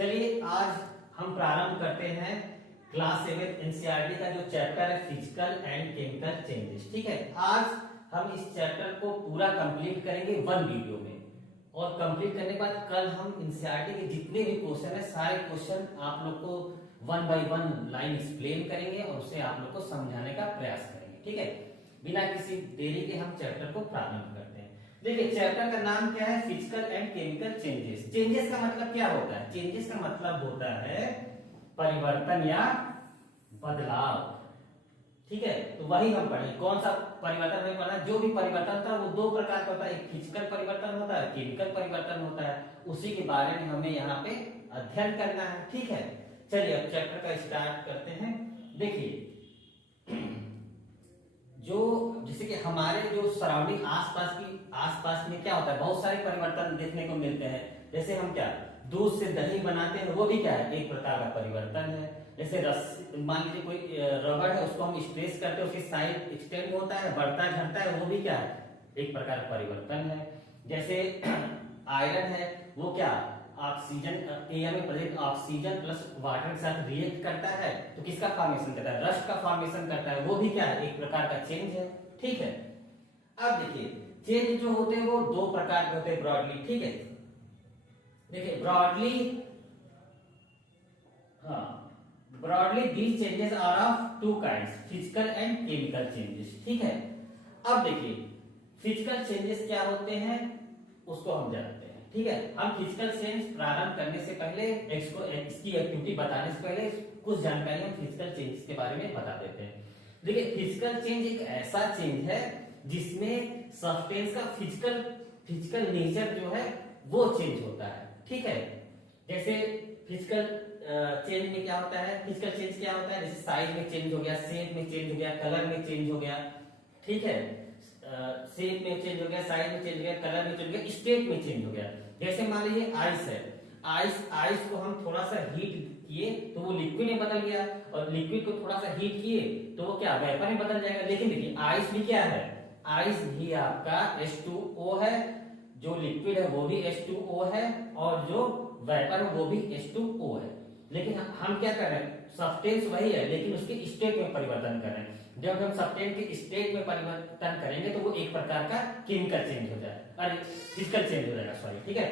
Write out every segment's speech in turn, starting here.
चलिए आज हम प्रारंभ करते हैं क्लास 7 एनसीईआरटी का जो चैप्टर है फिजिकल एंड केमिकल चेंजेस। ठीक है, आज हम इस चैप्टर को पूरा कंप्लीट करेंगे वन वीडियो में, और कंप्लीट करने के बाद कल हम एनसीईआरटी के जितने भी क्वेश्चन है सारे क्वेश्चन आप लोग को one by one line explain करेंगे और उसे आप लोग को समझाने का प्रयास करेंगे। ठीक है, बिना किसी देरी के हम चैप्टर को प्रारंभ करते हैं। देखिए चैप्टर का नाम क्या है, physical and chemical changes. Changes का मतलब क्या होता है? चेंजेस का मतलब होता है परिवर्तन या बदलाव। ठीक है, तो वही हम पढ़े। कौन सा परिवर्तन में पढ़ा? जो भी परिवर्तन था वो दो प्रकार का होता है, एक फिजिकल परिवर्तन होता है, केमिकल परिवर्तन होता है। उसी के बारे में हमें यहाँ पे अध्ययन करना है। ठीक है, चलिए अब चैप्टर का स्टार्ट करते हैं। देखिए जो जैसे कि हमारे जो सराउंडिंग आसपास में क्या होता है, बहुत सारे परिवर्तन देखने को मिलते हैं। जैसे हम क्या दूध से दही बनाते हैं, वो भी क्या है, एक प्रकार का परिवर्तन है। जैसे रस्सी, मान लीजिए कोई रबड़ है, उसको हम स्ट्रेस करते हैं, उसकी साइज एक्सटेंड होता है, बढ़ता घटता है, वो भी क्या है, एक प्रकार का परिवर्तन है। जैसे आयरन है, वो क्या ऑक्सीजन, एयर में प्रेजेंट ऑक्सीजन प्लस वाटर के साथ रिएक्ट करता है तो किसका फॉर्मेशन करता है, रस्ट का फॉर्मेशन करता है, वो भी क्या है, एक प्रकार का चेंज है। ठीक है, अब देखिए चेंज जो होते हैं वो दो प्रकार के होते हैं ब्रॉडली। ठीक है, देखिए broadly these changes are of two kinds, physical and chemical changes. ठीक है, अब देखिए फिजिकल चेंजेस क्या होते हैं उसको हम जानते हैं। ठीक है, हम फिजिकल चेंज प्रारंभ करने से पहले इसकी एक्टिविटी बताने से पहले कुछ जानकारी हम फिजिकल चेंजेस के बारे में बता देते हैं। देखिए फिजिकल चेंज एक ऐसा चेंज है जिसमें सब्सटेंस का फिजिकल नेचर जो है वो चेंज होता है। ठीक है, जैसे फिजिकल चेंज में क्या होता है, फिजिकल चेंज क्या होता है, जैसे साइज में चेंज हो गया, शेप में चेंज हो गया, कलर में चेंज हो गया। ठीक है, शेप में चेंज हो गया, साइज में चेंज हो गया, कलर में चेंज हो गया, स्टेट में चेंज हो गया। जैसे मान लीजिए आइस है, आइस को हम थोड़ा सा हीट किए तो वो लिक्विड में बदल गया, और लिक्विड को थोड़ा सा हीट किए तो वो क्या वेपर में बदल जाएगा। लेकिन देखिए आइस भी क्या है, आइस भी आपका H2O है, जो लिक्विड है वो भी H2O है, और जो वेपर है वो भी H2O है। लेकिन हम क्या कर रहे हैं, सब्सटेंस वही है लेकिन उसके स्टेट में परिवर्तन कर रहे हैं। जब हम सब्सटेंस के स्टेट में परिवर्तन करेंगे तो वो एक प्रकार का केमिकल चेंज हो जाएगा, अरे फिजिकल चेंज हो जाएगा, सॉरी। ठीक है,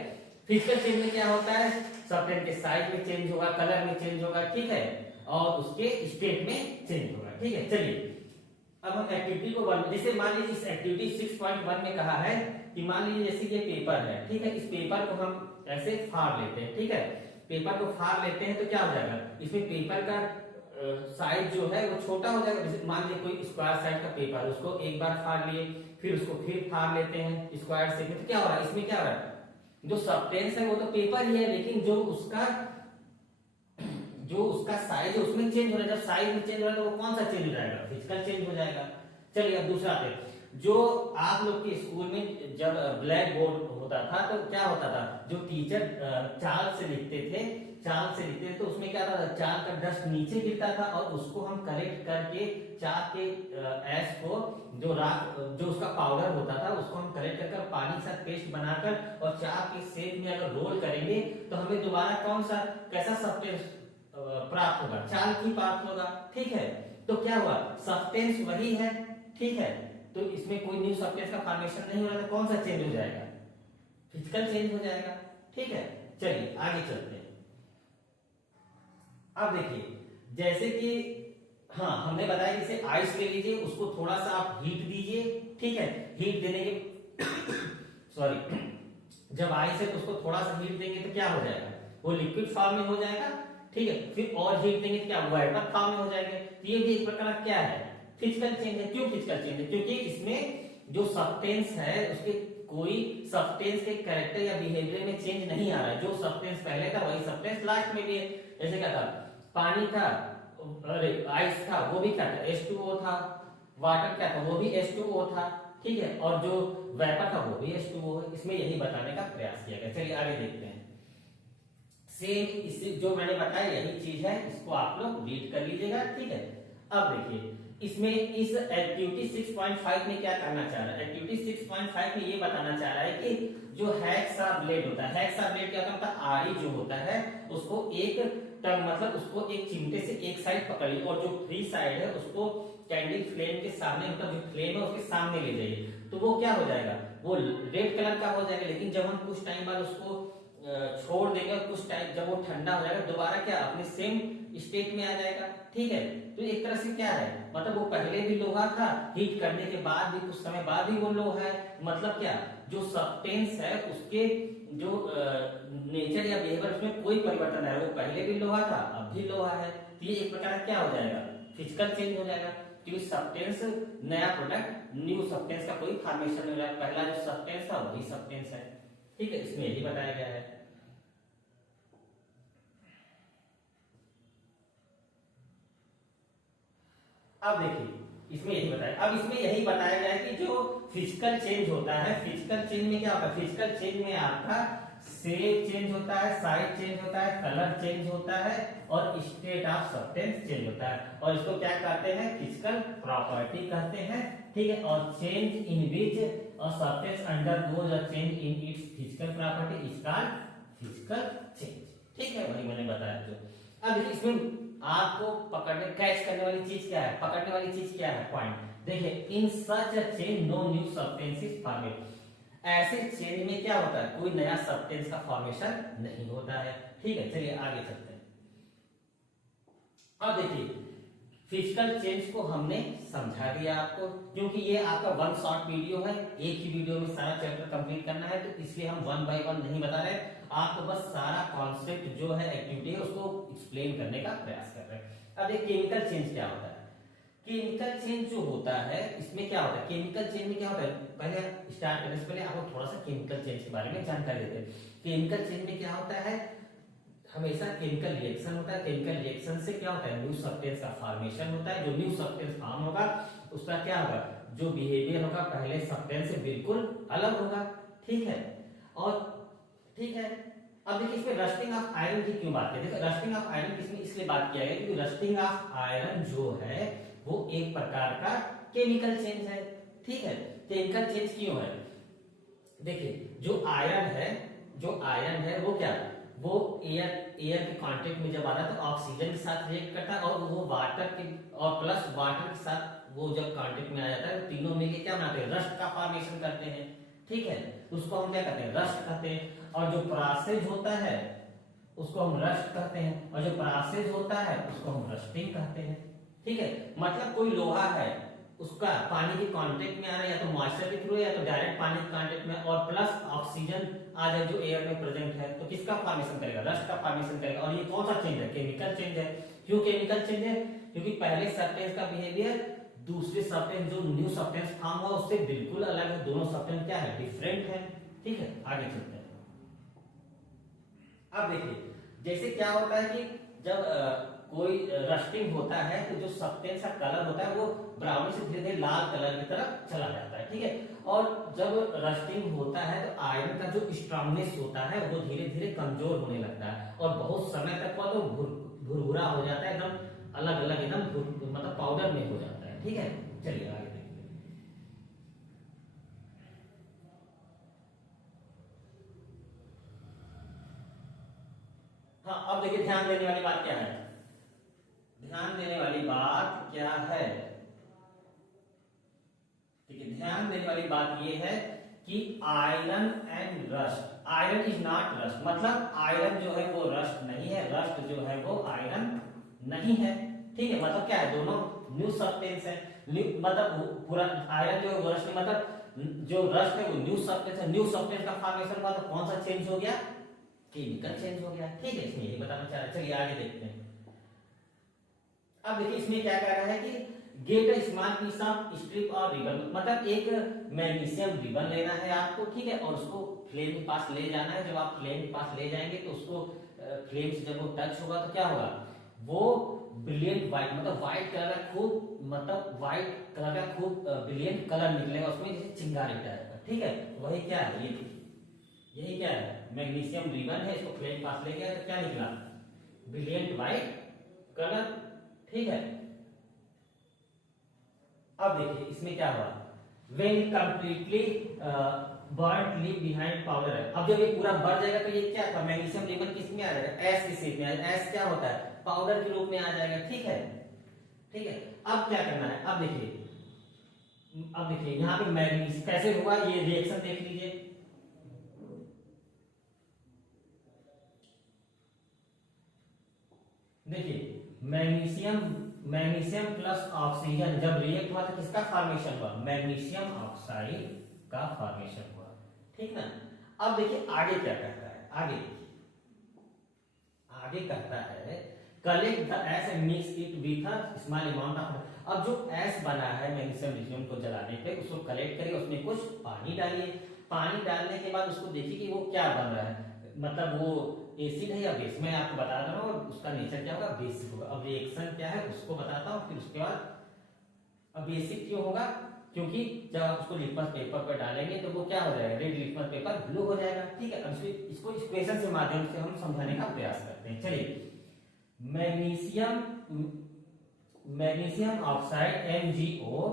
फिजिकल चेंज में क्या होता है, सब्सटेंस के साइज में चेंज होगा, कलर में चेंज होगा। ठीक है, और उसके स्टेट में चेंज होगा। ठीक है, चलिए अब हम एक्टिविटी को जैसे मान लीजिए इस एक्टिविटी 6.1 में कहा है कि मान लीजिए जैसे ये पेपर है। ठीक है, इस पेपर को हम ऐसे फाड़ लेते हैं। ठीक है, पेपर को फाड़ लेते हैं तो क्या हो जाएगा, इसमें पेपर का साइज जो है वो छोटा हो जाएगा। जैसे मान लीजिए कोई स्क्वायर साइज का पेपर, उसको एक बार फाड़ लिए, फिर उसको फिर फाड़ लेते हैं स्क्वायर से, तो क्या हो रहा है, इसमें क्या हो रहा है, जो सब्सटेंस है वो तो पेपर ही है, लेकिन जो उसका साइज है उसमें चेंज हो रहा है। जब साइज में चेंज हो रहा है तो वो कौन सा चेंज हो जाएगा, फिजिकल चेंज हो जाएगा। चलिए अब दूसरा आते हैं, जो आप लोग के स्कूल में जब ब्लैक बोर्ड होता था तो क्या होता था, जो टीचर चाल से लिखते थे तो उसमें क्या था, चाल का डस्ट नीचे गिरता था और उसको हम कलेक्ट करके चाक के एश को जो उसका पाउडर होता था उसको हम कलेक्ट कर पानी के साथ पेस्ट बनाकर और चाक के शेप में अगर रोल करेंगे तो हमें दोबारा कैसा सब्सटेंस प्राप्त होगा, चाल की प्राप्त होगा। ठीक है, तो क्या हुआ, सब्सटेंस वही है। ठीक है, तो इसमें कोई न्यू सब्सटेंस का फॉर्मेशन नहीं हो रहा, तो कौन सा चेंज हो जाएगा, फिजिकल चेंज हो जाएगा। ठीक है, चलिए आगे चलते हैं। अब देखिए जैसे कि हमने बताया जैसे आइस ले लीजिए, उसको थोड़ा सा आप हीट दीजिए। ठीक है, हीट देने के सॉरी जब आइस है तो उसको थोड़ा सा हीट देंगे तो क्या हो जाएगा, वो लिक्विड फॉर्म में हो जाएगा। ठीक है, फिर और हीट देंगे तो क्या वेपर फॉर्म में हो जाएंगे। तो ये भी एक प्रकार का क्या है, फिजिकल चेंज है। क्यों फिजिकल चेंज है, क्योंकि इसमें जो सब्सटेंस है उसके कोई सब्सटेंस के कैरेक्टर या बिहेवियर में चेंज नहीं आ रहा है। जो सब्सटेंस पहले था वही सब्सटेंस लास्ट में भी है। जैसे क्या था, पानी था, अरे आइस था वो भी क्या था, H2O था, वाटर क्या था वो भी H2O था। ठीक है, और जो वेपर था वो भी H2O है। इसमें यही बताने का प्रयास किया गया। चलिए आगे देखते हैं। सेम इससे जो मैंने बताया यही चीज है, इसको आप लोग रीड कर लीजिएगा। ठीक है, अब देखिए इसमें इस एक्टिविटी 6.5 में क्या करना चाह रहा है, एक्टिविटी 6.5 में ये बताना चाह रहा है कि जो हेक्सा ब्लेड होता है, हेक्सा ब्लेड क्या होता है, आरी जो होता है उसको एक टर्न मतलब उसको एक चिमटे से एक साइड पकड़ ली और जो फ्री साइड है उसको कैंडल फ्लेम के सामने मतलब जो फ्लेम है उसके सामने ले जाइए, तो वो क्या हो जाएगा, वो रेड कलर का हो जाएगा। लेकिन जब हम कुछ टाइम बाद उसको छोड़ देंगे और कुछ टाइम जब वो ठंडा हो जाएगा दोबारा क्या अपने सेम स्टेट में आ जाएगा। ठीक है, तो एक तरह से क्या है, मतलब वो पहले भी लोहा था, हीट करने के बाद भी कुछ समय बाद भी वो लोहा है, मतलब क्या जो सब्सटेंस है उसके जो नेचर या बिहेवियर उसमें कोई परिवर्तन है, वो पहले भी लोहा था अब भी लोहा है। तो ये एक प्रकार क्या हो जाएगा, फिजिकल चेंज हो जाएगा, क्योंकि सब्सटेंस नया प्रोडक्ट न्यू सब्सटेंस का कोई फॉर्मेशन हो रहा है, पहला जो सब्सटेंस था वही सब्सटेंस है। ठीक है, इसमें यही बताया गया है। अब देखिए इसमें यही बताया, अब इसमें यही बताया गया है कि जो फिजिकल चेंज होता है, फिजिकल चेंज में क्या होता है, फिजिकल चेंज में आपका शेप चेंज होता है, साइज चेंज होता है, कलर चेंज होता है और स्टेट ऑफ सब्सटेंस चेंज होता है, और इसको क्या कहते हैं, फिजिकल प्रॉपर्टी कहते हैं। ठीक है, और change in which a substance undergoes a change in its physical property is called physical change. ठीक है, वही मैंने बताया। जो अब इसमें आपको पकड़ने कैच करने वाली चीज क्या है, पकड़ने वाली चीज क्या है, पॉइंट देखिए, in such a change no new substance is formed, ऐसे चेंज में क्या होता है, कोई नया सब्सटेंस का फॉर्मेशन नहीं होता है। ठीक है, चलिए आगे चलते हैं। अब देखिए फिजिकल चेंज को हमने समझा दिया आपको, क्योंकि ये आपका वन शॉट वीडियो है, एक ही वीडियो में सारा चैप्टर कंप्लीट करना है, तो इसलिए हम वन बाय वन नहीं बता रहे, आपको बस सारा कॉन्सेप्ट जो है एक्टिविटी है उसको एक्सप्लेन करने का प्रयास कर रहे हैं। अब एक केमिकल चेंज क्या होता है, केमिकल चेंज जो होता है इसमें क्या होता है, केमिकल चेंज में क्या होता है, पहले स्टार्ट करने से पहले आपको थोड़ा सा केमिकल चेंज के बारे में जानकारी देते हैं। केमिकल चेंज में क्या होता है, हमेशा केमिकल रिएक्शन होता है, केमिकल रिएक्शन से क्या होता है, न्यू सब्सटेंस का फॉर्मेशन होता है, जो न्यू सब्सटेंस फॉर्म होगा उसका क्या होगा, जो बिहेवियर होगा पहले सब्सटेंस से बिल्कुल अलग होगा। ठीक है, और ठीक है, अब देखिए इसमें रस्टिंग ऑफ आयरन की क्यों बात करें, रस्टिंग ऑफ आयरन किसमें इसलिए बात किया गया क्योंकि रस्टिंग ऑफ आयरन जो है वो एक प्रकार का केमिकल चेंज है। ठीक है, केमिकल चेंज क्यों है, देखिए जो आयरन है वो क्या, वो एयर के कांटेक्ट में जब आता है तो ऑक्सीजन के साथ रिएक्ट करता है, और वो वाटर के और प्लस वाटर के साथ वो जब कांटेक्ट में आ जाता है तीनों मिलके क्या बनाते हैं, रस्ट का फॉर्मेशन करते हैं। ठीक है, उसको हम क्या कहते हैं, रस्ट कहते हैं, और जो प्रासेज होता है उसको हम रस्ट कहते हैं, और जो प्रासेज होता है उसको हम रस्टिंग कहते हैं। ठीक है, मतलब कोई लोहा है उसका पानी के कांटेक्ट में आ रहा है, या तो मॉइस्चर के थ्रू या तो डायरेक्ट पानी के कांटेक्ट में, और प्लस ऑक्सीजन आ जाए जो एयर में प्रेजेंट है, तो किसका फॉर्मेशन करेगा, रस्ट का फॉर्मेशन करेगा। और ये कौन सा चेंज है, केमिकल चेंज है। क्यों केमिकल चेंज है, क्योंकि पहले सब्सटेंस का बिहेवियर दूसरे सब्सटेंस जो न्यू सब्सटेंस फॉर्म हुआ उससे बिल्कुल अलग है, दोनों सब्सटेंस क्या है, डिफरेंट है। ठीक है, आगे चलते हैं। अब देखिए जैसे क्या होता है कि जब कोई रस्टिंग होता है तो जो सब्सटेंस का कलर होता है वो ब्राउन से धीरे धीरे लाल कलर की तरफ चला जाता है। ठीक है, और जब रस्टिंग होता है तो आयरन का जो स्ट्रांगनेस होता है वो धीरे धीरे कमजोर होने लगता है, और बहुत समय तक वो तो भुरभुरा हो जाता है, एकदम अलग अलग एकदम मतलब पाउडर में हो जाता है। ठीक है, चलिए आगे देखते हैं। हाँ, अब देखिए ध्यान देने वाली बात क्या है, ध्यान देने वाली बात क्या है, ठीक है, ध्यान देने वाली बात ये है कि iron and rust, iron is not rust, मतलब आयरन जो है वो रस्ट नहीं है, रस्ट जो है वो आयरन नहीं है। ठीक है, मतलब क्या है, दोनों न्यू सब्सटेंस है, मतलब पूरा आयरन जो है वो रस्ट नहीं, मतलब जो रस्ट है वो न्यू सब्सटेंस है, न्यू सब्सटेंस का फॉर्मेशन हुआ तो कौन सा चेंज हो गया, केमिकल चेंज हो गया। ठीक है, इसमें यही बताना चाह रहा है। चलिए आगे देखते हैं। अब देखिए इसमें क्या कह रहा है कि get a small piece of strip और रिबन, मतलब एक मैग्नीशियम रिबन लेना है आपको। ठीक है, और उसको फ्लेम के पास ले जाना है, जब आप फ्लेम के पास ले जाएंगे तो उसको फ्लेम से जब वो टच होगा तो क्या होगा, वो ब्रिलियंट व्हाइट मतलब व्हाइट कलर का खूब मतलब व्हाइट कलर का खूब ब्रिलियंट कलर निकलेगा उसमें, जैसे चिंगारी टाइप का। ठीक है, वही क्या है, ये यही क्या है, मैग्नीशियम रिबन है, इसको फ्लेम पास ले गया तो क्या निकला, ब्रिलियंट व्हाइट कलर। ठीक है, अब देखिए इसमें क्या हुआ, when completely burned leave behind powder है। अब जब ये पूरा बढ़ जाएगा तो ये क्या था, मैग्नीशियम लेवल किस में आ जाएगा, एस की शेप में आ जाएगा। एस क्या होता है, पाउडर के रूप में आ जाएगा। ठीक है, ठीक है। अब क्या करना है, अब देखिए यहाँ पे मैग्नीशियम कैसे हुआ, ये रिएक्शन देख लीजिए। देखिए मैग्नीशियम प्लस ऑक्सीजन जब रिएक्ट हुआ तो किसका फॉर्मेशन हुआ, मैग्नीशियम ऑक्साइड का फॉर्मेशन हुआ। ठीक ना। अब देखिए आगे क्या कहता है, आगे कहता है collect the S and mix it with a small amount of. अब जो एस बना है मैग्नीशियम लिथियम को जलाने पे, उसको कलेक्ट करिए, उसमें कुछ पानी डालिए। पानी डालने के बाद उसको देखिए कि वो क्या बन रहा है, मतलब वो एसिड है या बेस। मैं आपको बता रहा हूँ उसका नेचर क्या होगा, बेसिक होगा। अब रिएक्शन क्या है उसको बताता हूँ, फिर उसके बाद अब बेसिक क्यों होगा, क्योंकि जब आप उसको लिटमस पेपर पर डालेंगे तो वो क्या हो जाएगा, रेड लिटमस पेपर ब्लू हो जाएगा। ठीक है, अब इसको इक्वेशन के माध्यम से हम समझाने का प्रयास करते हैं। चलिए, magnesium oxide MgO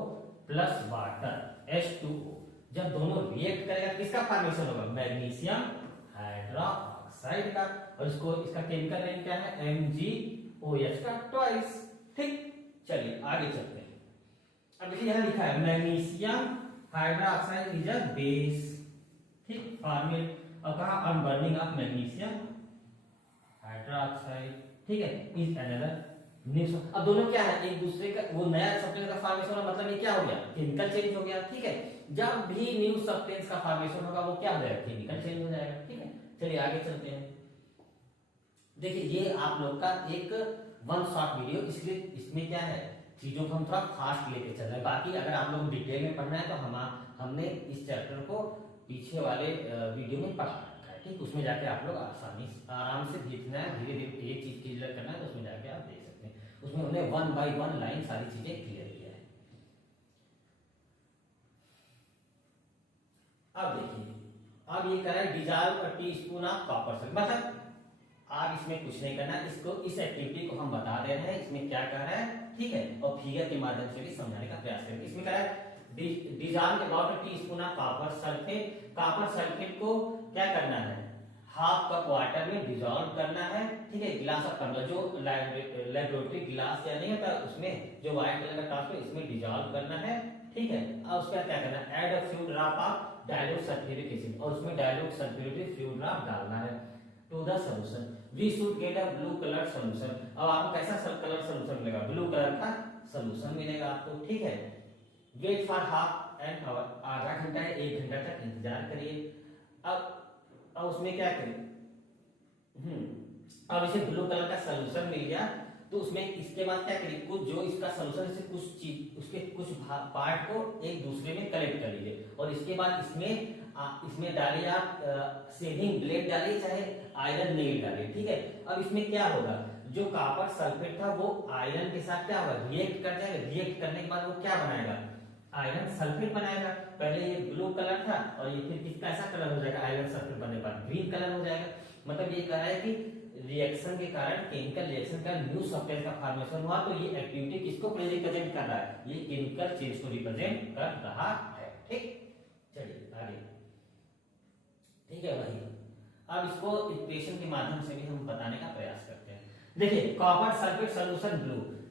plus water H2O जब दोनों रिएक्ट करेगा किसका फॉर्मेशन होगा, मैग्नीशियम हाइड्रोक्साइड का। और इसका केमिकल नेम क्या है, MgOH का ट्वाइस। ठीक, चलिए आगे चलते हैं। अब देखिए यहाँ लिखा है magnesium hydroxide is a base. ठीक, फॉर्मेट और कहा अनबर्निंग ऑफ मैग्नीशियम हाइड्रोक्साइड। ठीक है, इज अनदर न्यू। अब दोनों क्या है, एक दूसरे का वो नया सब्सटेंस का फॉर्मेशन होगा, मतलब ये क्या हो गया, केमिकल चेंज हो गया। ठीक है, जब भी न्यू सब्सटेंस का फॉर्मेशन होगा वो क्या हो जाएगा, केमिकल चेंज हो जाएगा। ठीक है, चलिए आगे चलते हैं। देखिए ये आप लोग का एक वन शॉट वीडियो, इसलिए इसमें क्या है, चीजों को हम थोड़ा फास्ट लेके चल रहे हैं। बाकी अगर आप लोग डिटेल में पढ़ना है तो हमने इस चैप्टर को पीछे वाले वीडियो में पढ़ा रखा है। ठीक, उसमें जाके आप लोग आराम से देखना है, धीरे धीरे एक चीज क्लियर करना है तो उसमें जाके आप देख सकते हैं। उसमें हमने 1 बाय 1 लाइन सारी चीजें क्लियर किया है। अब देखिए, अब ये कर रहा है dissolve a teaspoon of copper sulphate. मतलब आप इसमें कुछ नहीं करना, इसको इस एक्टिविटी को हम बता दे रहे हैं इसमें क्या कर रहा है। ठीक है, और फिगर के माध्यम से भी समझाने का प्रयास करेंगे। इसमें क्या है, dissolve about a teaspoon of copper sulphate. Copper sulphate को क्या करना है, हाफ कप वाटर में डिजॉल्व करना है। ठीक है, गिलास ऑफ टम्बलर जो लेबोरेटरी गिलास या नहीं होता उसमें जो व्हाइट कलर का टॉप है इसमें डिजॉल्व करना है। ठीक है, अब उसका क्या करना है, add a few drop of dilute sulphuric acid, और उसमें डाइल्यूट सल्फ्यूरिक फ्यू ड्रॉप डालना है to the solution. We should get a blue colour solution. अब आपको कैसा कलर सॉल्यूशन मिलेगा, ब्लू कलर का सॉल्यूशन मिलेगा आपको। ठीक है, wait for half an hour, आधा घंटा या 1 घंटा तक इंतजार करिए। अब उसमें क्या करें, अब इसे ब्लू कलर का सॉल्यूशन मिल गया तो उसमें इसके बाद क्या करिए, कुछ जो इसका सॉल्यूशन से कुछ चीज उसके कुछ पार्ट को एक दूसरे में कलेक्ट कर लीजिए, और इसके बाद इसमें डालिए आप शेविंग ब्लेड डालिए चाहे आयरन नेल डालिए। ठीक है, अब इसमें क्या होगा, जो कॉपर सल्फेट था वो आयरन के साथ क्या होगा, रिएक्ट कर जाएगा। रिएक्ट करने के बाद वो क्या बनाएगा, आयरन सल्फेट बनाएगा। पहले ये ब्लू कलर था और ये फिर किसका ऐसा कलर हो जाएगा, आयरन सल्फेट बनने के बाद ग्रीन कलर हो जाएगा। मतलब ये कह रहा है कि रिएक्शन के कारण, केमिकल रिएक्शन का न्यू सब्सटेंस का फॉर्मेशन हुआ, तो ये एक्टिविटी किसको रिप्रेजेंट कर रहा है, ये केमिकल चेंज को रिप्रेजेंट कर रहा है। ठीक, चलिए आगे। ठीक है भाई, अब इसको इक्वेशन के माध्यम से भी हम बताने का प्रयास करते हैं। देखिए कॉपर सल्फेट सॉल्यूशन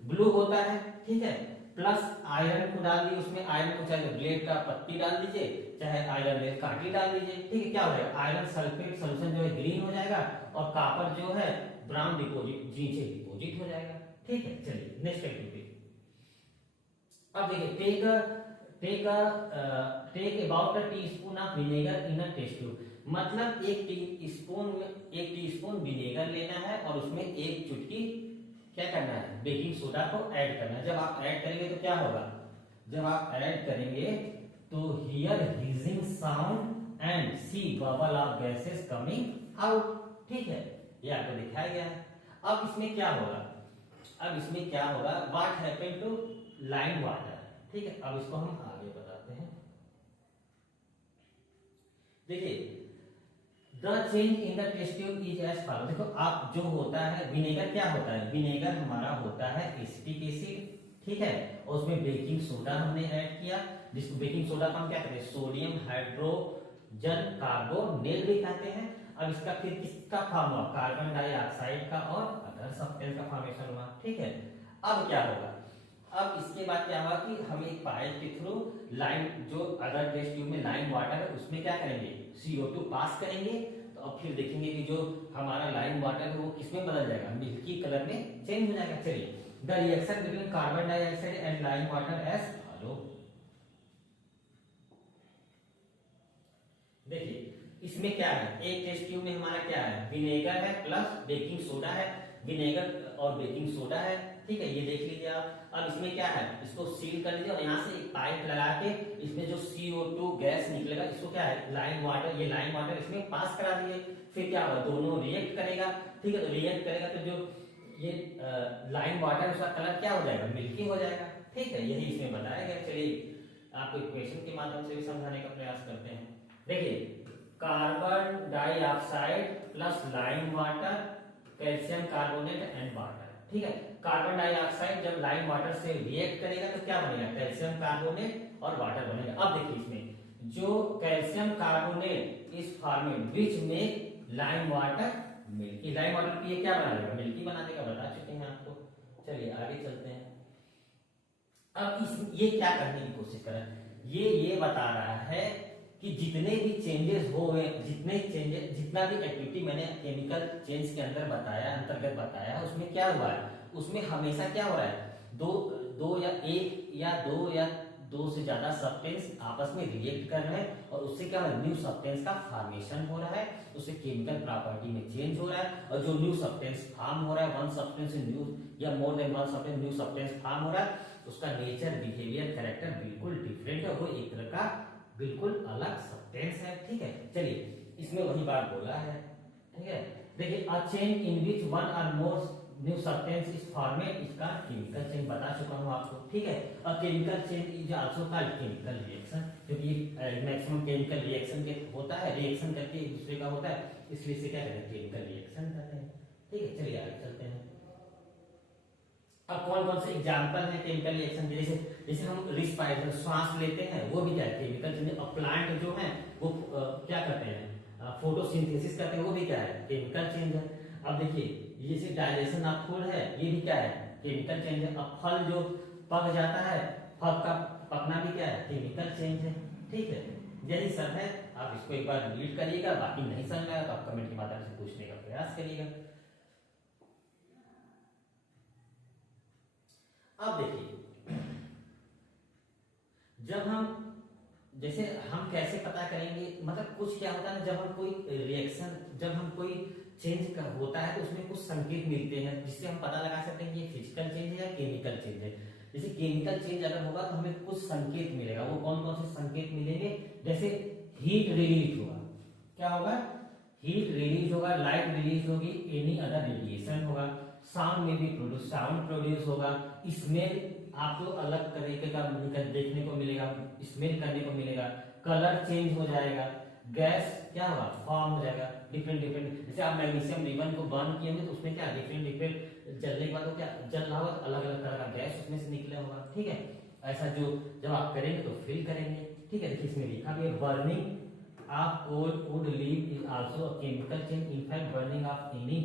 ब्लू होता है। ठीक है, प्लस आयरन को डाल दिए उसमें, आयरन को चाहे ब्लेड का पत्ती डाल दीजिए चाहे आयरन में काटी डाल दीजिए। ठीक है, क्या हो जाएगा, आयरन सल्फेट सॉल्यूशन जो है ग्रीन हो जाएगा और कॉपर जो है ब्राउन नीचे डिपोजिट हो जाएगा। ठीक है, चलिए नेक्स्ट एक्टिविटी। अब देखिए take about a teaspoon of vinegar in a test tube. मतलब एक टीस्पून विनेगर लेना है और उसमें एक चुटकी क्या करना है, बेकिंग सोडा को ऐड करना है। जब आप ऐड करेंगे तो क्या होगा, जब आप ऐड करेंगे तो hear hissing sound and see bubble of gases coming out. ठीक है, ये आपको दिखाया गया है। अब इसमें क्या होगा, what happened to lime water. ठीक है, अब इसको हम आगे बताते हैं। देखिए the change in the test tube is as follow. देखो आप जो होता है विनेगर, क्या होता है, विनेगर हमारा होता है एसिटिक एसिड। ठीक है, और उसमें बेकिंग सोडा हमने ऐड किया, जिसको बेकिंग सोडा को हम क्या कहते हैं, सोडियम हाइड्रोजन कार्बोनेट भी कहते हैं। अब इसका फिर किसका फॉर्म हुआ, कार्बन डाइऑक्साइड का और अदर सब्सटेंस का फॉर्मेशन हुआ। ठीक है, अब क्या होगा, अब इसके बाद क्या हुआ कि हम एक पाइप के थ्रू लाइन, जो अदर टेस्ट ट्यूब में लाइन वाटर है उसमें क्या करेंगे, CO2 पास करेंगे। तो अब फिर देखेंगे कि जो हमारा लाइन वाटर है वो किसमें बदल जाएगा, मिल्की कलर में चेंज हो जाएगा। चलिए, the reaction between carbon dioxide and lime water as follow. देखिए इसमें क्या है, एक टेस्ट ट्यूब में हमारा क्या है, विनेगर है प्लस बेकिंग सोडा है, विनेगर और बेकिंग सोडा है। ठीक है, ये देख लीजिए आप। अब इसमें क्या है, इसको सील कर लीजिए और यहाँ से एक पाइप लगा के इसमें जो CO2 गैस निकलेगा, इसको क्या है, लाइन वाटर, ये लाइन वाटर इसमें पास करा दिए। फिर क्या होगा, दोनों रिएक्ट करेगा। ठीक है, तो रिएक्ट करेगा तो जो ये लाइन वाटर, उसका कलर क्या हो जाएगा, मिल्की हो जाएगा। ठीक है, यही इसमें बताया गया। चलिए आपको इक्वेशन के माध्यम से भी समझाने का प्रयास करते हैं। देखिए, carbon dioxide plus lime water, calcium carbonate and water. ठीक है, कार्बन डाइऑक्साइड जब लाइम वाटर से रिएक्ट करेगा तो क्या बनेगा, कैल्शियम कार्बोनेट और वाटर बनेगा। अब देखिए इसमें जो कैल्शियम कार्बोनेट इस फॉर्मेट विच में lime water milky, lime water की ये क्या बना देगा, मिल्की बना देगा, बता चुके हैं आपको। चलिए आगे चलते हैं। अब ये क्या करने की कोशिश कर रहा है, ये बता रहा है कि जितने भी चेंजेस हो गए, जितना भी एक्टिविटी मैंने केमिकल चेंज के अंदर बताया, अंतर्गत बताया, उसमें क्या हुआ है, उसमें हमेशा क्या हो रहा है, दो या एक या दो से ज्यादा सब्सटेंस आपस में रिएक्ट कर रहे हैं और उससे क्या हो रहा है, न्यू सब्सटेंस का फॉर्मेशन हो रहा है, उससे केमिकल प्रॉपर्टी में चेंज हो रहा है। और जो न्यू सब्सटेंस फॉर्म हो रहा है, वन सब्सटेंस से न्यू या more than one substance new substance form हो रहा है, उसका नेचर, बिहेवियर, कैरेक्टर बिल्कुल डिफरेंट है, वो एक तरह का बिल्कुल अलग सब्सटेंस है। ठीक है, चलिए इसमें वही बात बोला है। ठीक है, देखिए a change in which one और more new substance is formed, इसका केमिकल चेंज बता चुका हूं आपको। ठीक है, अ chemical change is also called chemical reaction, क्योंकि मैक्सिमम केमिकल रिएक्शन के होता है, रिएक्शन करके एक दूसरे का होता है, इसलिए इसे क्या कहते हैं, केमिकल रिएक्शन कहते हैं। ठीक है, चलिए आगे चलते हैं। अब कौन कौन से एग्जांपल है केमिकल रिएक्शन, जैसे जैसे हम रिस्पायरेशन, श्वास लेते हैं, वो भी क्या है, केमिकल चेंज। और प्लांट जो है वो क्या करते हैं, फोटोसिंथेसिस करते हैं, वो भी क्या है, केमिकल चेंज है। अब देखिए जैसे डाइजेशन ऑफ फूड है, ये भी क्या है, केमिकल चेंज है। अब फल जो पक जाता है, फल का पकना भी क्या है, केमिकल चेंज है। ठीक है, यही सब है। आप इसको एक बार रीड करिएगा, बाकी नहीं समझ में आया तो आप कमेंट के माध्यम से पूछने का प्रयास करिएगा। अब देखिए, जब हम, जैसे हम कैसे पता करेंगे, मतलब कुछ क्या होता है ना, जब हम कोई रिएक्शन, जब हम कोई चेंज का होता है तो उसमें कुछ संकेत मिलते हैं जिससे हम पता लगा सकते हैं कि ये फिजिकल चेंज है या केमिकल चेंज है। जैसे केमिकल चेंज अगर होगा तो हमें कुछ संकेत मिलेगा, वो कौन कौन से संकेत मिलेंगे, जैसे हीट रिलीज होगा, क्या होगा, हीट रिलीज होगा, लाइट रिलीज होगी, एनी अदर रेडिएशन होगा, साउंड में भी प्रोड्यूस, साउंड प्रोड्यूस होगा, स्मेल आपको अलग तरीके का देखने को मिलेगा, स्मेल करने को मिलेगा, कलर चेंज हो जाएगा, गैस क्या होगा, फॉर्म हो जाएगा, डिफरेंट डिफरेंट। जैसे आप मैग्नीशियम रिबन को बर्न किए होंगे तो उसमें क्या डिफरेंट डिफरेंट जलने के बाद वो क्या जल रहा होगा, तो अलग अलग तरह का गैस उसमें से निकला होगा। ठीक है, ऐसा जो जब आप करेंगे तो फील करेंगे। ठीक है, देखिए इसमें लिखा भी है, burning of coal wood leave is also a chemical change, in fact burning of any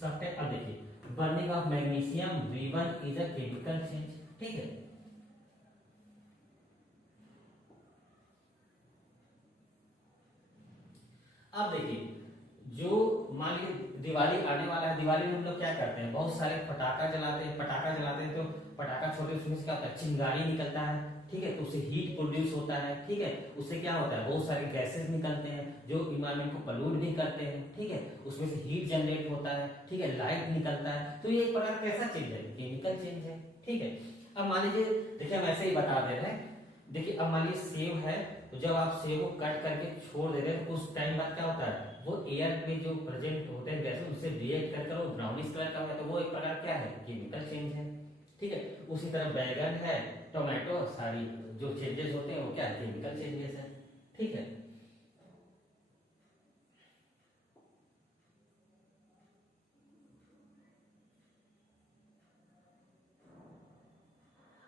substance. अब देखिए, burning of magnesium ribbon is a chemical change. ठीक है, अब देखिए, जो मान लीजिए दिवाली आने वाला है, दिवाली में हम लोग क्या करते हैं, बहुत सारे पटाखा जलाते हैं, तो पटाखा छोटे, उसमें से क्या होता है, चिंगारी निकलता है। ठीक है, तो उससे हीट प्रोड्यूस होता है। ठीक है, उससे क्या होता है, बहुत सारे गैसेस निकलते हैं जो इन्वायरमेंट को पॉल्यूट भी करते हैं। ठीक है, उसमें से हीट जनरेट होता है। ठीक है, लाइट निकलता है, तो ये एक प्रकार कैसा चेंज है, केमिकल चेंज है। ठीक है, अब मान लीजिए, देखिए हम ऐसे ही बता दे रहे हैं। देखिए अब मान लीजिए सेब है, तो जब आप सेब को कट करके छोड़ देते हैं तो उस टाइम बाद क्या होता है, वो एयर में जो प्रेजेंट होते हैं गैसेस, उससे रिएक्ट कर वो ब्राउनिश कलर का होता है, तो वो एक प्रकार क्या है, केमिकल चेंज है। ठीक है, उसी तरह बैगन है, टोमेटो, सारी जो चेंजेस होते हैं वो क्या है, केमिकल चेंजेस है। ठीक है,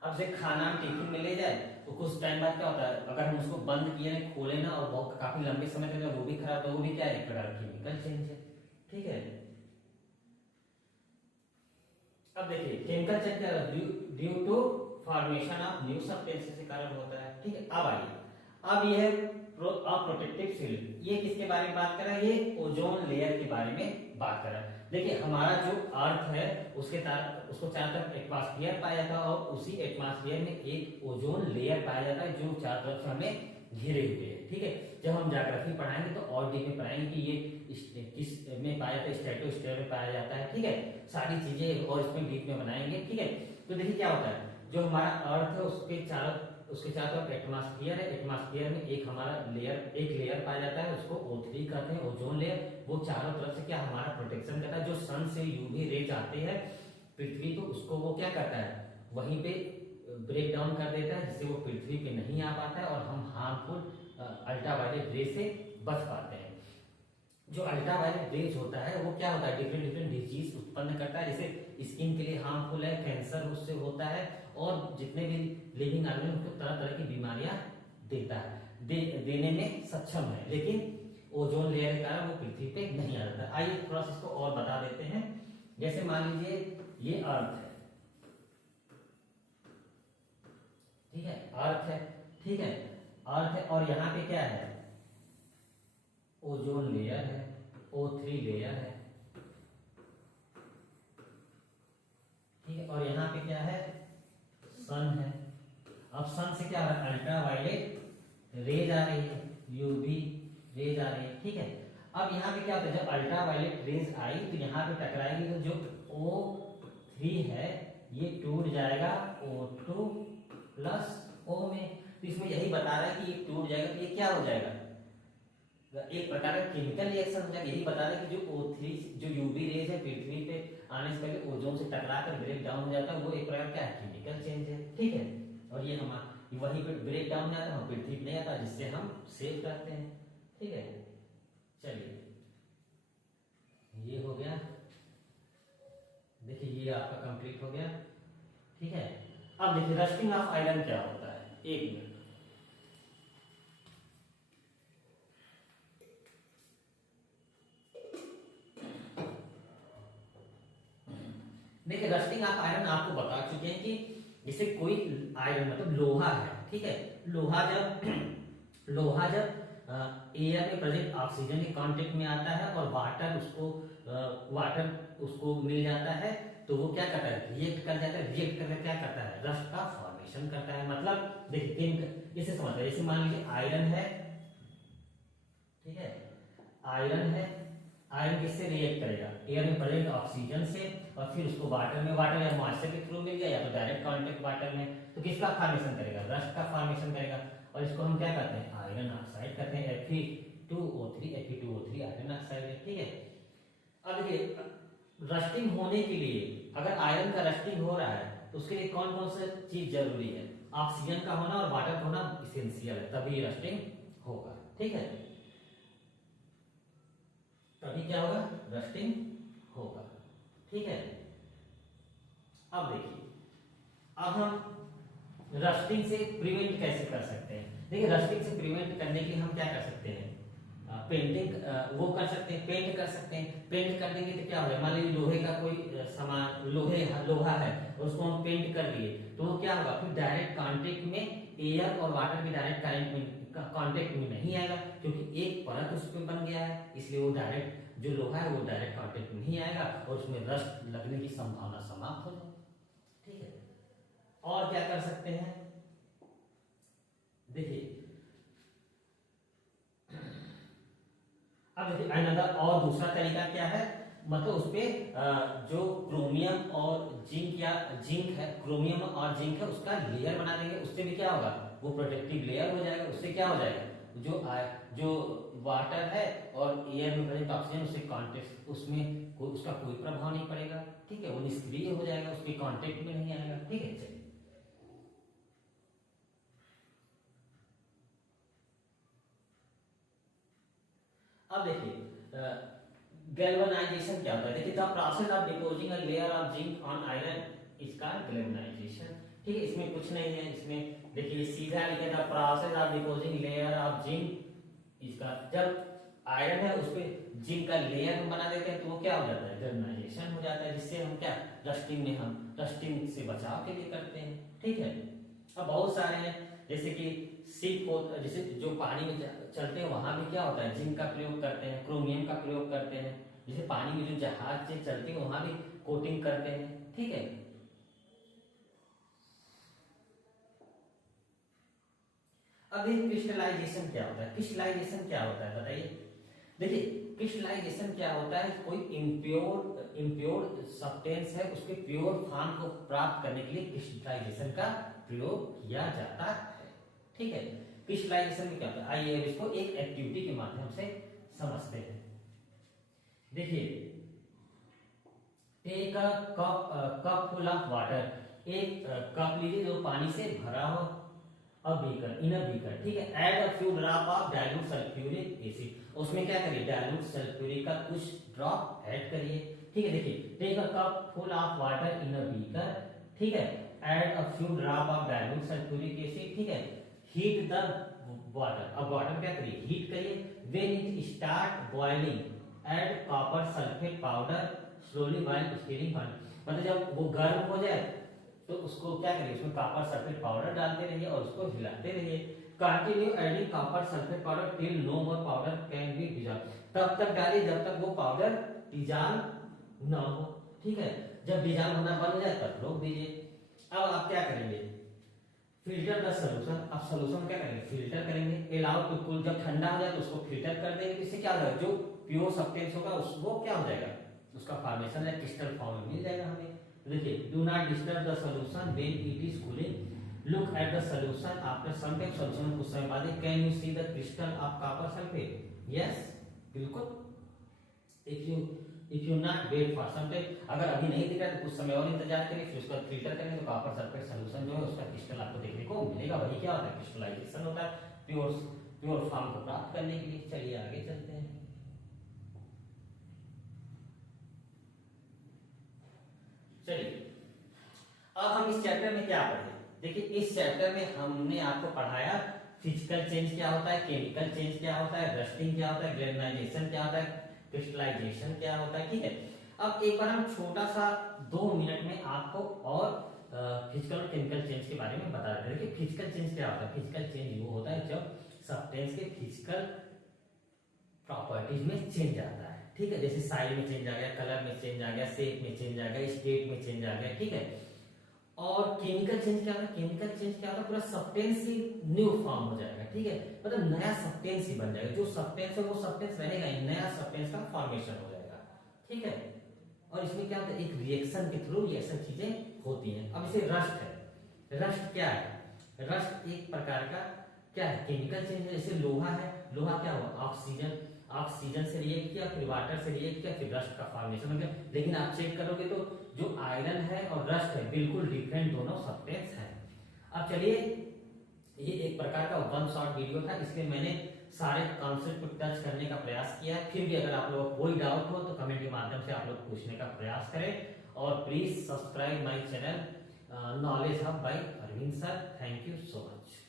अब से खाना हम टिफिन में ले जाए तो कुछ टाइम बाद क्या होता है, अगर हम उसको बंद किए ना, खोले ना और बहुत काफी लंबे समय तक वो भी खराब, तो वो भी क्या है, एक प्रकार का केमिकल चेंज है। ठीक है, अब देखिए केमिकल चेंज क्या है, due to formation of new substances के कारण होता है। ठीक है, अब आइए, अब ये प्रोटेक्टिव फिल्म, ये किसके बारे में बात कर रहा है, ये ओजोन लेयर के बारे में बात कर रहा है। देखिए हमारा जो अर्थ है उसको चारों तरफ एटमॉस्फेयर पाया जाता है और उसी एटमॉस्फेयर में एक ओजोन लेयर पाया जाता है जो चारों तरफ से हमें घिरे हुए है। ठीक है, जब हम ज्योग्राफी पढ़ाएंगे तो और डीप में पढ़ाएंगे कि ये किस में पाया जाता है, स्ट्रेटोस्फीयर में पाया जाता है। ठीक है, सारी चीजें और इसमें डीप में बनाएंगे। ठीक है, तो देखिए क्या होता है, जो हमारा अर्थ है उसके चारों तरफ एटमॉस्फेयर है, एटमॉस्फेयर में एक लेयर पाया जाता है, उसको O3 कहते हैं, ओजोन लेयर। वो चारों तरफ से क्या हमारा प्रोटेक्शन करता है, जो सन से यूवी रेज आते हैं पृथ्वी को, उसको वो क्या करता है, वहीं पे ब्रेक डाउन कर देता है, जिससे वो पृथ्वी पे नहीं आ पाता है और हम हार्मफुल अल्ट्रावायलेट रे से बच पाते हैं। जो अल्ट्रावायलेट रेज होता है वो क्या होता है, डिफरेंट डिजीज उत्पन्न करता है, जैसे स्किन के लिए हार्मफुल है, कैंसर उससे होता है, और जितने भी लिविंग ऑर्गन उनको तरह तरह की बीमारियां देता है, देने में सक्षम है, लेकिन ओजोन लेयर के कारण वो पृथ्वी पे नहीं आ जाता। आइए थोड़ा सा इसको और बता देते हैं। जैसे मान लीजिए ये अर्थ है, ठीक है, अर्थ है, ठीक है, अर्थ है, और यहाँ पे क्या है, ओजोन लेयर है, O3 लेयर है। ठीक है, और यहाँ पे क्या है, सन है। अब सन से क्या हो रहा है, अल्ट्रावायलेट रेज आ रही है, यूवी रेज आ रही है। ठीक है, अब यहाँ पे क्या होता है, जब अल्ट्रावायलेट रेज आई तो यहाँ पे टकराएगी तो जो O3 है ये टूट जाएगा O2 प्लस O में। तो इसमें यही बता रहा है कि ये टूट जाएगा तो ये क्या हो जाएगा, एक प्रकार का केमिकल रिएक्शन हो जाएगा। यही बता रहा है कि जो O3 जो यूवी रेज है पृथ्वी पे आने से पहले ओजोन से टकराकर ब्रेक डाउन हो जाता है, वो एक प्रकार का केमिकल चेंज है। ठीक है, और ये हमारा वहीं पे ब्रेक डाउन में आता है, पृथ्वी पे नहीं आता, जिससे हम सेव करते हैं। ठीक है, चलिए ये हो गया, देखिए ये आपका कंप्लीट हो गया। ठीक है, अब देखिए रस्टिंग ऑफ आयरन क्या होता है, एक मिनट। देखिए रस्टिंग ऑफ आयरन आपको बता चुके हैं कि जैसे कोई आयरन मतलब लोहा है, ठीक है, लोहा जब एयर में प्रेजेंट ऑक्सीजन के कांटेक्ट में आता है और वाटर उसको मिल जाता है, तो वो क्या करता है, रिएक्ट कर जाता है, रिएक्ट करके क्या करता है, रस्ट का फॉर्मेशन करता है। मतलब देखिए इसे समझते हैं, जैसे मान लीजिए आयरन है, ठीक है, आयरन है, आयरन किससे रिएक्ट करेगा, एयर में प्रेजेंट ऑक्सीजन से, और फिर उसको वाटर या मॉइस्चर के थ्रू मिल गया या तो डायरेक्ट कांटेक्ट वाटर में, तो किसका फॉर्मेशन करेगा, रस्ट का फॉर्मेशन करेगा, और इसको हम क्या कहते हैं, आयरन ऑक्साइड कहते हैं, Fe2O3 आयरन ऑक्साइड है। ठीक है, अब देखिए रस्टिंग होने के लिए अगर आयरन का रस्टिंग हो रहा है तो उसके लिए कौन कौन सा चीज जरूरी है, ऑक्सीजन का होना और वाटर का होना इसेंशियल है, तभी रस्टिंग होगा। ठीक है, तभी क्या होगा, रस्टिंग होगा। ठीक है, अब देखिए, अब हम रस्टिंग से प्रिवेंट कैसे कर सकते हैं। देखिए रस्टिंग से प्रिवेंट करने के लिए हम क्या कर सकते हैं, पेंटिंग वो कर सकते हैं, पेंट कर सकते हैं। पेंट कर देंगे तो क्या होगा, मान लीजिए लोहे का कोई सामान, लोहा है और उसको हम पेंट कर दिए तो वो क्या होगा, फिर डायरेक्ट कांटेक्ट में एयर और वाटर के डायरेक्ट कांटेक्ट में नहीं आएगा, क्योंकि एक परत उस पर बन गया है, इसलिए वो डायरेक्ट जो लोहा है वो डायरेक्ट कांटेक्ट में नहीं आएगा और उसमें रस्ट लगने की संभावना समाप्त हो जाएगी। ठीक है, और क्या कर सकते हैं, देखिए अब देखिए अनदर और दूसरा तरीका क्या है, मतलब उसपे जो क्रोमियम और जिंक है, क्रोमियम और जिंक है उसका लेयर बना देंगे, उससे भी क्या होगा, वो प्रोटेक्टिव लेयर हो जाएगा। उससे क्या हो जाएगा, जो वाटर है और एयर में प्रेजेंट ऑक्सीजन उससे कांटेक्ट उसमें उसका कोई प्रभाव नहीं पड़ेगा। ठीक है, वो निष्क्रिय हो जाएगा, उसके कांटेक्ट में नहीं आएगा। ठीक है, चलिए अब देखिए गैल्वेनाइजेशन क्या होता है। देखिए the process of depositing a layer of zinc on iron is called galvanization. ठीक है, इसमें कुछ नहीं है। इसमें देखिए सीधा लिखे था process of depositing layer of zinc. इसका जब आयरन है उस पर जिंक का लेयर हम बना देते हैं तो वो क्या हो जाता है, जर्मिनाइजेशन हो जाता है, जिससे हम क्या रस्टिंग में हम रस्टिंग से बचाव के लिए करते हैं। ठीक है, अब बहुत सारे हैं जैसे कि शिप हो, जैसे जो पानी में चलते हैं वहां भी क्या होता है, जिंक का प्रयोग करते हैं, क्रोमियम का प्रयोग करते हैं। जैसे पानी में जो जहाज से चलते हैं वहां भी कोटिंग करते हैं। ठीक है, अभी क्रिस्टलाइजेशन क्या होता है, क्रिस्टलाइजेशन क्या होता है बताइए। देखिए क्रिस्टलाइजेशन क्या होता है, कोई इम्प्योर सब्सटेंस है उसके प्योर फॉर्म को प्राप्त करने के लिए क्रिस्टलाइजेशन का प्रयोग किया जाता है। ठीक है, क्रिस्टलाइजेशन में क्या होता है, आइए इसको एक एक्टिविटी के माध्यम से समझते हैं। देखिए take a cup full of water, एक कप लीजिए जो पानी से भरा हो, a beaker, in a beaker. ठीक है, add a few drop of dilute sulphuric acid, उसमें क्या करिए डाइल्यूट सल्फ्यूरिक का कुछ ड्रॉप ऐड करिए। ठीक है, देखिए take a cup full of water in a beaker. ठीक है, add a few drop of dilute sulphuric acid. ठीक है, हीट द वाटर, अब वाटर क्या करिए हीट करिए। When it start boiling add copper sulphate powder slowly while stirring on, मतलब जब वो गर्म हो जाए तो उसको क्या करिए उसमें कॉपर सल्फेट पाउडर डालते रहिए और उसको हिलाते रहिए। Continue adding copper sulphate powder till no more powder can be dissolve, तब तक डालिए जब तक वो पाउडर डिजॉल्व ना हो। ठीक है, जब डिजॉल्व होना बंद हो जाए तब रोक दीजिए। अब आप क्या करेंगे, फिल्टर द सोल्यूशन, अब सोल्यूशन क्या करेंगे फिल्टर करेंगे। अलाउ टू कूल, जब ठंडा हो जाए तो उसको फिल्टर कर देंगे, इससे क्या होगा जो प्योर सब्सटेंस होगा उसको क्या हो जाएगा, उसका फॉर्मेशन है क्रिस्टल फॉर्म में मिल जाएगा हमें। देखिए do not disturb the solution when it is cooling, look at the solution after some time, solution कुछ समय बाद can you see the crystal of copper sulphate, yes बिल्कुल। If you not wait for some time, अगर अभी नहीं दिख रहा तो कुछ समय और इंतजार करिए, फिर उसका फिल्टर करेंगे तो कॉपर सल्फेट सोल्यूशन जो है उसका क्रिस्टल आपको देखने को मिलेगा। वही क्या होता है क्रिस्टलाइजेशन होता है, प्योर फॉर्म को प्राप्त करने के लिए। चलिए आगे चलते हैं। चलिए अब हम इस चैप्टर में क्या पढ़े, देखिए इस चैप्टर में हमने आपको पढ़ाया फिजिकल चेंज क्या होता है, केमिकल चेंज क्या होता है, रस्टिंग क्या होता है, ग्रेनाइजेशन क्या होता है, क्रिस्टलाइजेशन क्या होता है। ठीक है, अब एक बार हम छोटा सा 2 मिनट में आपको और फिजिकल और केमिकल चेंज के बारे में बता रहे हैं। देखिए फिजिकल चेंज क्या होता है, फिजिकल चेंज वो होता है जब सब्सटेंस के फिजिकल प्रॉपर्टीज में चेंज आता है। ठीक है, जैसे साइज में चेंज आ गया, कलर में चेंज आ गया, शेप में चेंज आ गया, स्टेट में चेंज आ गया। ठीक है, और केमिकल चेंज क्या होता है, केमिकल चेंज क्या होता है पूरा सब्सटेंस ही न्यू फॉर्म हो जाएगा। ठीक है, मतलब नया सब्सटेंस ही बन जाएगा, जो सब्सटेंस है वो सब्सटेंस रहेगा ही, नया सब्सटेंस का फॉर्मेशन हो जाएगा। ठीक है, और इसमें क्या होता है एक रिएक्शन के थ्रू ये सब चीजें होती हैं। अब इसे रस्ट है, रस्ट क्या है, रस्ट एक प्रकार का क्या है केमिकल चेंज है। जैसे लोहा है, लोहा क्या हुआ ऑक्सीजन से रिएक्ट किया, फिर वाटर से रिएक्ट किया, फिर रस्ट का फॉर्मेशन हो गया। लेकिन आप चेक करोगे तो जो आयरन है और रस्ट है बिल्कुल डिफरेंट दोनों सब्सटेंस है। अब चलिए ये एक प्रकार का वन शॉट वीडियो था, इसलिए मैंने सारे कॉन्सेप्ट को टच करने का प्रयास किया है। फिर भी अगर आप लोगों को कोई डाउट हो तो कमेंट के माध्यम से आप लोग पूछने का प्रयास करें और please subscribe my channel knowledge hub by Arvind sir. Thank you so much.